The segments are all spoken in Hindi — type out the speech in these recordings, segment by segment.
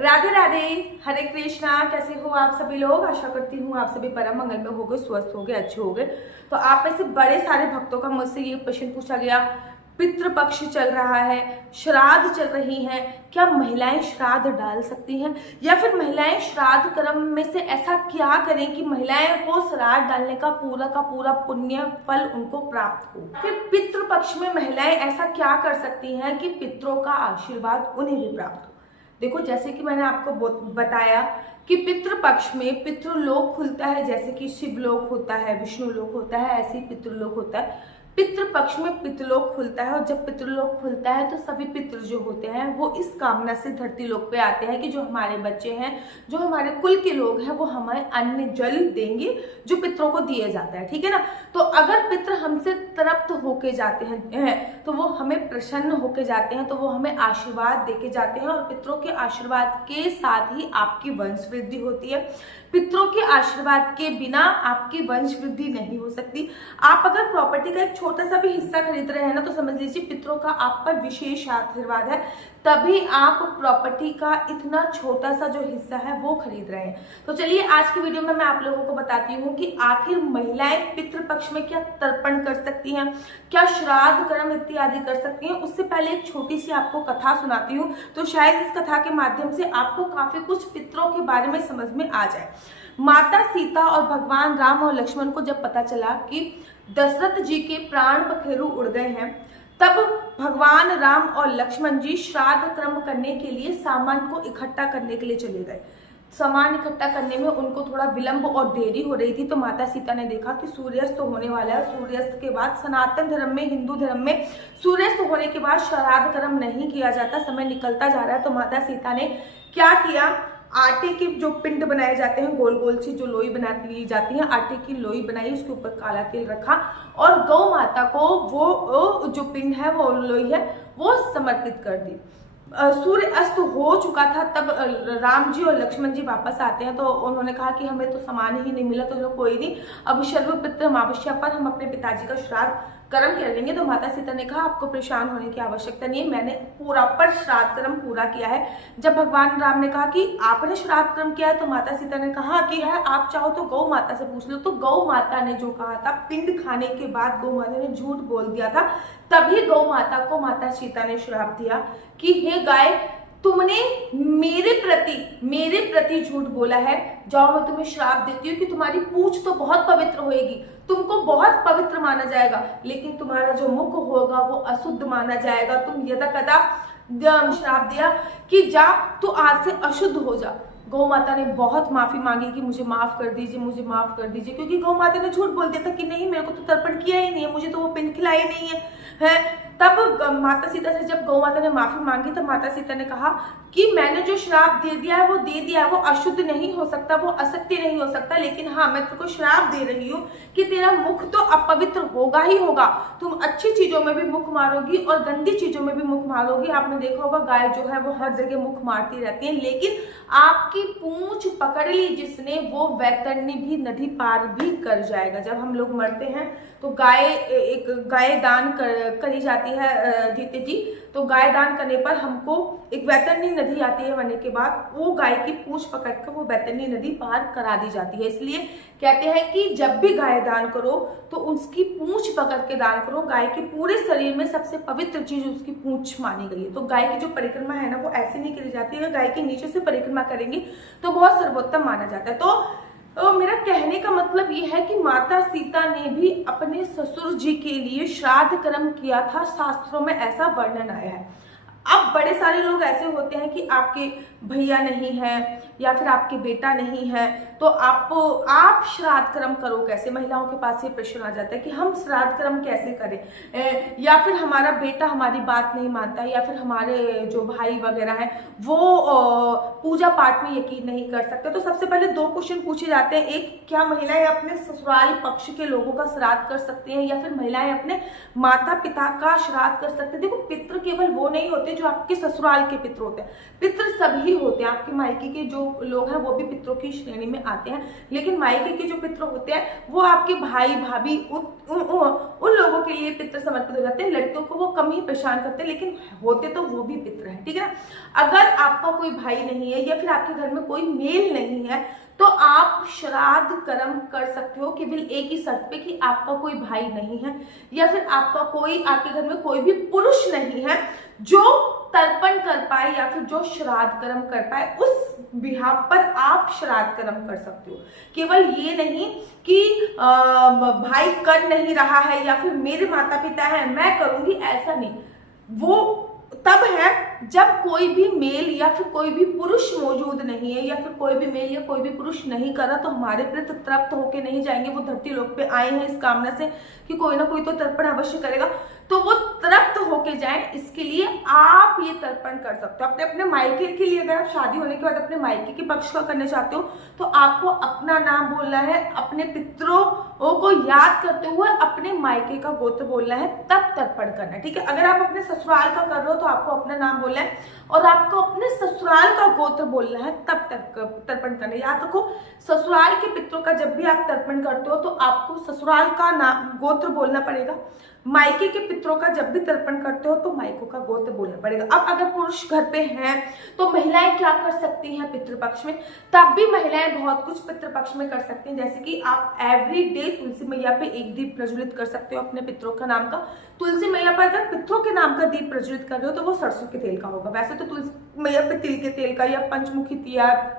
राधे राधे, हरे कृष्णा। कैसे हो आप सभी लोग? आशा करती हूँ आप सभी परम मंगल में होगे, स्वस्थ होगे, अच्छे होगे। तो आप में से बड़े सारे भक्तों का मुझसे ये प्रश्न पूछा गया, पितृपक्ष चल रहा है, श्राद्ध चल रही हैं, क्या महिलाएं श्राद्ध डाल सकती हैं, या फिर महिलाएं श्राद्ध कर्म में से ऐसा क्या करें कि महिलाएं को श्राद्ध डालने का पूरा पुण्य फल उनको प्राप्त हो। फिर पितृपक्ष में महिलाएं ऐसा क्या कर सकती हैं कि पितरों का आशीर्वाद उन्हें भी प्राप्त हो। देखो, जैसे कि मैंने आपको बताया कि पितृपक्ष में पितृलोक खुलता है, जैसे कि शिवलोक होता है, विष्णु लोक होता है, ऐसे ही पितृलोक होता है। पितृपक्ष में पितृलोक खुलता है, और जब पितृलोक खुलता है तो सभी पितृ जो होते हैं वो इस कामना से धरती लोक पे आते हैं कि जो हमारे बच्चे हैं, जो हमारे कुल के लोग हैं, वो हमें अन्न जल देंगे जो पितरों को दिए जाता है। ठीक है ना। तो अगर पितृ हमसे तृप्त होके जाते हैं तो वो हमें प्रसन्न होके जाते हैं, तो वो हमें आशीर्वाद देके जाते हैं, और पितरों के आशीर्वाद के साथ ही आपकी वंश वृद्धि होती है। पितरों के आशीर्वाद के बिना आपकी वंश वृद्धि नहीं हो सकती। आप अगर प्रॉपर्टी का एक छोटा सा भी हिस्सा खरीद रहे हैं ना, तो समझ लीजिए पितरों का आप पर विशेष आशीर्वाद है, तभी आप प्रॉपर्टी का इतना छोटा सा जो हिस्सा है वो खरीद रहे हैं। तो चलिए, आज की वीडियो में मैं आप लोगों को बताती हूँ कि आखिर महिलाएं पितृपक्ष में क्या तर्पण कर सकती हैं, क्या श्राद्ध कर्म इत्यादि कर सकती हैं। उससे पहले एक छोटी सी आपको कथा सुनाती हूँ, तो शायद इस कथा के माध्यम से आपको काफी कुछ पितरों के बारे में समझ में आ जाए। माता सीता और भगवान राम और लक्ष्मण को जब पता चला कि दशरथ जी के प्राण पखेरु उड़ गए हैं, तब भगवान राम और लक्ष्मण जी श्राद्ध कर्म करने के लिए सामान को इकट्ठा करने के लिए चले गए। सामान इकट्ठा करने में उनको थोड़ा विलंब और देरी हो रही थी, तो माता सीता ने देखा कि सूर्यास्त तो होने वाला है। सूर्यास्त के बाद, सनातन धर्म में, हिंदू धर्म में सूर्यास्त होने के बाद श्राद्ध कर्म नहीं किया जाता, समय निकलता जा रहा है। तो माता सीता ने क्या किया, आटे के जो पिंड बनाए जाते हैं, गोल गोल सी जो लोई बनाती ली जाती है, आटे की लोई बनाई, उसके ऊपर काला तिल रखा, और गौ माता को वो जो पिंड है, वो लोई है, वो समर्पित कर दी। सूर्य अस्त हो चुका था, तब राम जी और लक्ष्मण जी वापस आते हैं। तो उन्होंने कहा कि हमें तो सामान ही नहीं मिला, तो चलो कोई नहीं, अब सर्वपितृ अमावस्या पर हम अपने पिताजी का श्राद्ध कर्म कर लेंगे। तो माता सीता ने कहा आपको परेशान होने की आवश्यकता नहीं है, मैंने पूरा पर श्राद्ध कर्म पूरा किया है। जब भगवान राम ने कहा कि आपने श्राद्ध कर्म किया है, तो माता सीता ने कहा कि है आप चाहो तो गौ माता से पूछ लो। तो गौ माता ने जो कहा था, पिंड खाने के बाद गौ माता ने झूठ बोल दिया था, तभी गौ माता को माता सीता ने श्राप दिया कि हे गाय, तुमने मेरे प्रति झूठ बोला है, जाओ मैं तुम्हें श्राप देती हूँ कि तुम्हारी पूंछ तो बहुत पवित्र होएगी, तुमको बहुत पवित्र माना जाएगा, लेकिन तुम्हारा जो मुख होगा वो अशुद्ध माना जाएगा। तुम यदा कदा श्राप दिया कि जा तू आज से अशुद्ध हो जा। गौ माता ने बहुत माफी मांगी कि मुझे माफ कर दीजिए, मुझे माफ कर दीजिए, क्योंकि गौ माता ने झूठ बोल दिया था कि नहीं, मेरे को तो तर्पण किया ही नहीं है, मुझे तो वो पिंड खिलाई नहीं है। तब माता सीता से जब गौ माता ने माफी मांगी, तब माता सीता ने कहा कि मैंने जो श्राप दे दिया है वो दे दिया है, वो अशुद्ध नहीं हो सकता, वो असत्य नहीं हो सकता, लेकिन हाँ, मैं तुमको श्राप दे रही हूँ कि तेरा मुख तो अपवित्र होगा ही होगा। तुम अच्छी चीजों में भी मुख मारोगी और गंदी चीजों में भी मुख मारोगी। आपने देखा होगा गाय जो है वो हर जगह मुख मारती रहती है, लेकिन आपकी पूंछ पकड़ ली जिसने, वो वैतरणी भी नदी पार भी कर जाएगा। जब हम लोग मरते हैं तो गाय दान करी जाती है जीते जी। तो गाय दान करने पर हमको एक वैतरणी नदी आती है, मरने के बाद वो गाय की पूंछ पकड़कर वो वैतरणी नदी पार करा दी जाती है। इसलिए कहते हैं कि जब भी गाय दान करो तो उसकी पूंछ पकड़ के दान करो। गाय के पूरे शरीर में सबसे पवित्र चीज उसकी पूंछ मानी गई है। तो गाय की जो परिक्रमा है ना, वो ऐसे नहीं करी जाती है, गाय के नीचे से परिक्रमा करेंगे तो बहुत सर्वोत्तम माना जाता है। तो मेरा कहने का मतलब ये है कि माता सीता ने भी अपने ससुर जी के लिए श्राद्ध कर्म किया था, शास्त्रों में ऐसा वर्णन आया है। अब बड़े सारे लोग ऐसे होते हैं कि आपके भैया नहीं है या फिर आपके बेटा नहीं है, तो आप श्राद्ध कर्म करो कैसे। महिलाओं के पास ये प्रश्न आ जाता है कि हम श्राद्ध कर्म कैसे करें, या फिर हमारा बेटा हमारी बात नहीं मानता, या फिर हमारे जो भाई वगैरह हैं वो पूजा पाठ में यकीन नहीं कर सकते। तो सबसे पहले दो क्वेश्चन पूछे जाते हैं, एक, क्या महिलाएं अपने ससुराल पक्ष के लोगों का श्राद्ध कर सकती हैं, या फिर महिलाएं अपने माता पिता का श्राद्ध कर सकते हैं। देखो, पितृ केवल वो नहीं होते जो आपके ससुराल के पितृ होते हैं। पितृ सभी होते हैं, आपके मायके के जो लोग हैं वो भी पितरों की श्रेणी में आते हैं, लेकिन मायके के जो पितृ होते हैं वो आपके भाई भाभी उन लोगों के लिए पितृ समर्पित हो जाते हैं। लड़कियों को वो कम ही परेशान करते हैं, लेकिन होते तो वो भी पितृ हैं, ठीक है ना। अगर आपका कोई भाई नहीं है या फिर आपके घर में कोई मेल नहीं है तो आप श्राद्ध कर्म कर सकते हो, केवल एक ही शर्त पे कि आपका कोई भाई नहीं है या फिर आपके घर में कोई भी पुरुष नहीं है जो तर्पण कर पाए या फिर जो श्राद्ध कर्म कर पाए। उस बिहाफ पर आप श्राद्ध कर्म कर सकते हो। केवल ये नहीं कि भाई कर नहीं रहा है या फिर मेरे माता पिता है मैं करूंगी, ऐसा नहीं। वो तब है जब कोई भी मेल या फिर कोई भी पुरुष मौजूद नहीं है या फिर कोई भी मेल या कोई भी पुरुष नहीं कर रहा, तो हमारे प्रति तृप्त होके नहीं जाएंगे। वो धरती लोक पे आए हैं इस कामना से कि कोई ना कोई तो तर्पण अवश्य करेगा, तो वो तृप्त होके जाए, इसके लिए आप ये तर्पण कर सकते हो। अपने मायके के लिए अगर आप शादी होने के बाद अपने मायके के पक्ष का करना चाहते हो तो आपको अपना नाम बोलना है, अपने पितरों को याद करते हुए अपने मायके का गोत्र बोलना है, तब तर्पण करना है, ठीक है। अगर आप अपने ससुराल का कर रहे हो तो आपको अपना नाम बोलना है और आपको अपने ससुराल का गोत्र बोलना है, तब तर्पण करना है। याद रखो, ससुराल के पितरों का जब भी आप तर्पण करते हो तो आपको ससुराल का नाम गोत्र बोलना पड़ेगा। मायके के पितरों का जब भी तर्पण करते हो तो मायकों का गोत्र बोलना पड़ेगा। अब अगर पुरुष घर पे हैं तो महिलाएं क्या कर सकती हैं पितृपक्ष में? तब भी महिलाएं बहुत कुछ पितृपक्ष में कर सकती हैं, जैसे कि आप एवरी डे तुलसी मैया पे एक दीप प्रज्वलित कर सकते हो अपने पितरों का नाम का। तुलसी मैया पर अगर पितरों के नाम का दीप प्रज्वलित कर रहे हो तो वो सरसों के तेल का होगा। वैसे तो तुलसी मैया पे तिल के तेल का या पंचमुखी दिया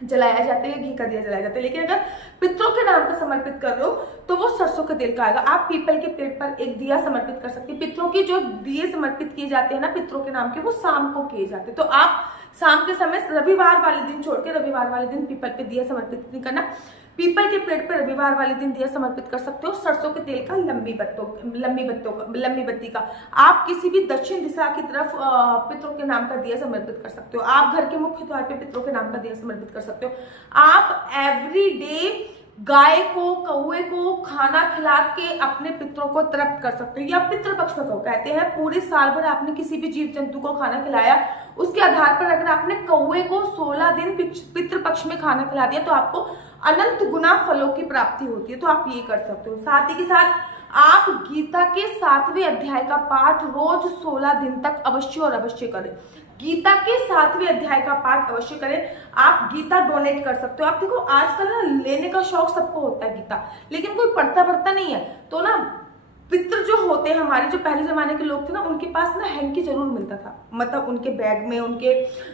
जलाया जाता है, घी का दिया जलाया जाता है, लेकिन अगर पितरों के नाम का समर्पित कर रहे हो तो वो सरसों के तेल का आएगा। आप पीपल के पेड़ पर एक दिया समर्पित कर सकते हैं। पितरों की जो दिए समर्पित किए जाते हैं ना पितरों के नाम के, वो शाम को किए जाते हैं, तो आप शाम के समय रविवार वाले दिन छोड़ के रविवार वाले दिन पीपल पे दिया समर्पित नहीं करना। पीपल के पेड़ पर रविवार वाले दिन दिया समर्पित कर सकते हो सरसों के तेल का, लंबी बत्ती का। आप किसी भी दक्षिण दिशा की तरफ पितरों के नाम का दिया समर्पित कर सकते हो। आप घर के मुख्य द्वार पे पितरों के नाम का दिया समर्पित कर सकते हो। आप एवरी डे गाय को, कौवे को खाना खिला के अपने पितरों को तृप्त कर सकते हो। या पितृपक्ष में कहते हैं पूरे साल भर आपने किसी भी जीव जंतु को खाना खिलाया, उसके आधार पर अगर आपने कौवे को 16 दिन पितृपक्ष में खाना खिला दिया तो आपको अनंत गुना फलों की प्राप्ति होती है, तो आप ये कर सकते हो। साथ ही के साथ आप गीता के 7वें अध्याय का पाठ रोज 16 दिन तक अवश्य और अवश्य करें। गीता के 7वें अध्याय का पाठ अवश्य करें। आप गीता डोनेट कर सकते हो। आप देखो आजकल ना लेने का शौक सबको होता है गीता, लेकिन कोई पढ़ता नहीं है, तो ना पितृ जो होते हैं हमारे, जो पहले जमाने के लोग थे ना, उनके पास ना हैंकी जरूर मिलता था, मतलब उनके बैग में, उनके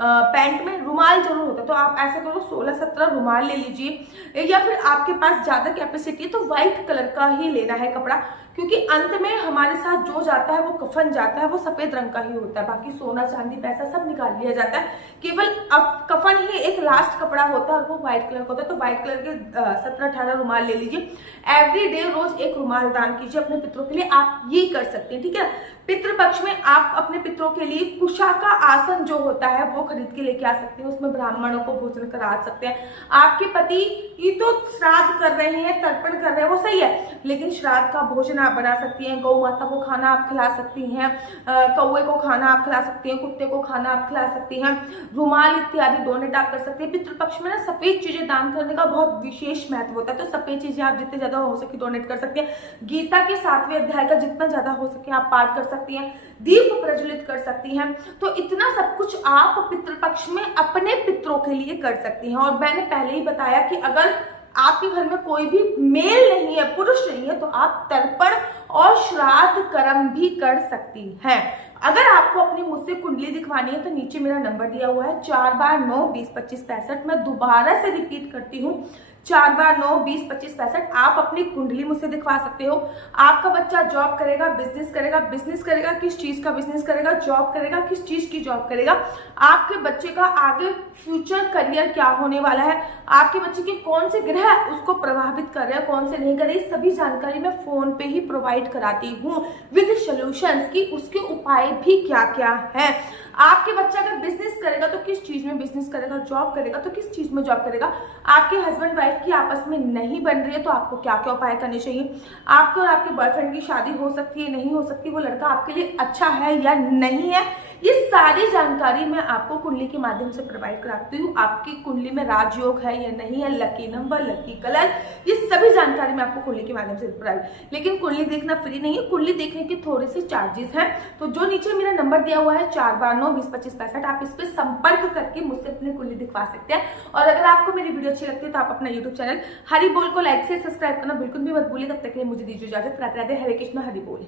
पैंट में रुमाल जरूर होता। तो आप ऐसा करो 16-17 रुमाल ले लीजिए, या फिर आपके पास ज्यादा कैपेसिटी है तो व्हाइट कलर का ही लेना है कपड़ा, क्योंकि अंत में हमारे साथ जो जाता है वो कफन जाता है, वो सफेद रंग का ही होता है, बाकी सोना चांदी पैसा सब निकाल लिया जाता है, केवल कफन ही एक लास्ट कपड़ा होता है और वो व्हाइट कलर का होता है। तो व्हाइट कलर के 17-18 रुमाल ले लीजिए। एवरी डे रोज एक रुमाल दान कीजिए अपने पितरों के लिए, आप ये कर सकते हैं, ठीक है। पितृपक्ष में आप अपने पितरों के लिए कुशा का आसन जो होता है वो खरीद के लेके आ सकते हैं, उसमें ब्राह्मणों को भोजन करा सकते हैं। आपके पति ही तो श्राद्ध कर रहे हैं, तर्पण कर रहे हैं, वो सही है, लेकिन श्राद्ध का भोजन आप बना सकती हैं, गौ माता को खाना आप खिला सकती हैं, कौवे को खाना आप खिला सकती हैं, कुत्ते को खाना आप खिला सकती हैं, रुमाल इत्यादि डोनेट आप कर सकते हैं। पितृपक्ष में ना सफेद चीजें दान करने का बहुत विशेष महत्व होता है, तो सफेद चीजें आप जितने ज्यादा हो सके डोनेट कर सकते हैं। गीता के 7वें अध्याय का जितना ज्यादा हो सके आप पाठ कर सकती हैं, दीप प्रज्वलित कर सकती हैं। तो इतना सब कुछ आप पितृपक्ष में अपने पितरों के लिए कर सकती हैं। और मैंने पहले ही बताया कि अगर आपके घर में कोई भी मेल नहीं है, पुरुष नहीं है, तो आप तर्पण और श्राद्ध कर्म भी कर सकती हैं। अगर आपको अपनी मुझसे कुंडली दिखवानी है तो नीचे मेरा नंबर दिया हुआ है 4/9-20-25-65। मैं दोबारा से रिपीट करती हूँ, 4/9-20-25-65। आप अपनी कुंडली मुझसे दिखवा सकते हो। आपका बच्चा जॉब करेगा, बिजनेस करेगा, किस चीज का बिजनेस करेगा, जॉब करेगा, किस चीज की जॉब करेगा, आपके बच्चे का आगे फ्यूचर करियर क्या होने वाला है, आपके बच्चे के कौन से ग्रह उसको प्रभावित कर रहे हैं, कौन से नहीं कर रहे, सभी जानकारी मैं फोन पे ही प्रोवाइड कराती हूँ विद सॉल्यूशंस की उसके उपाय भी क्या क्या है। आपके बच्चा अगर बिजनेस करेगा तो किस चीज में बिजनेस करेगा, जॉब करेगा तो किस चीज में जॉब करेगा, आपके हस्बैंड वाइफ की आपस में नहीं बन रही है तो आपको क्या क्या उपाय करने चाहिए, आपके और आपके बॉयफ्रेंड की शादी हो सकती है, नहीं हो सकती, वो लड़का आपके लिए अच्छा है या नहीं है, ये सारी जानकारी मैं आपको कुंडली के माध्यम से प्रोवाइड कराती हूँ। आपकी कुंडली में राजयोग है या नहीं है, लकी नंबर, लकी कलर, ये सभी जानकारी मैं आपको कुंडली के माध्यम से प्रोवाइड। लेकिन कुंडली देखना फ्री नहीं है, कुंडली देखने के थोड़े से चार्जेस हैं। तो जो नीचे मेरा नंबर दिया हुआ है 4292252565, आप इस पर संपर्क करके मुझसे अपनी कुंडली दिखवा सकते हैं। और अगर आपको मेरी वीडियो अच्छी लगती है तो आप अपना यूट्यूब चैनल हरि बोल को लाइक से सब्सक्राइब करना बिल्कुल भी मत भूलिए। तब तक के लिए मुझे दीजिए इजाजत। राधे राधे, हरे कृष्ण, हरि बोल।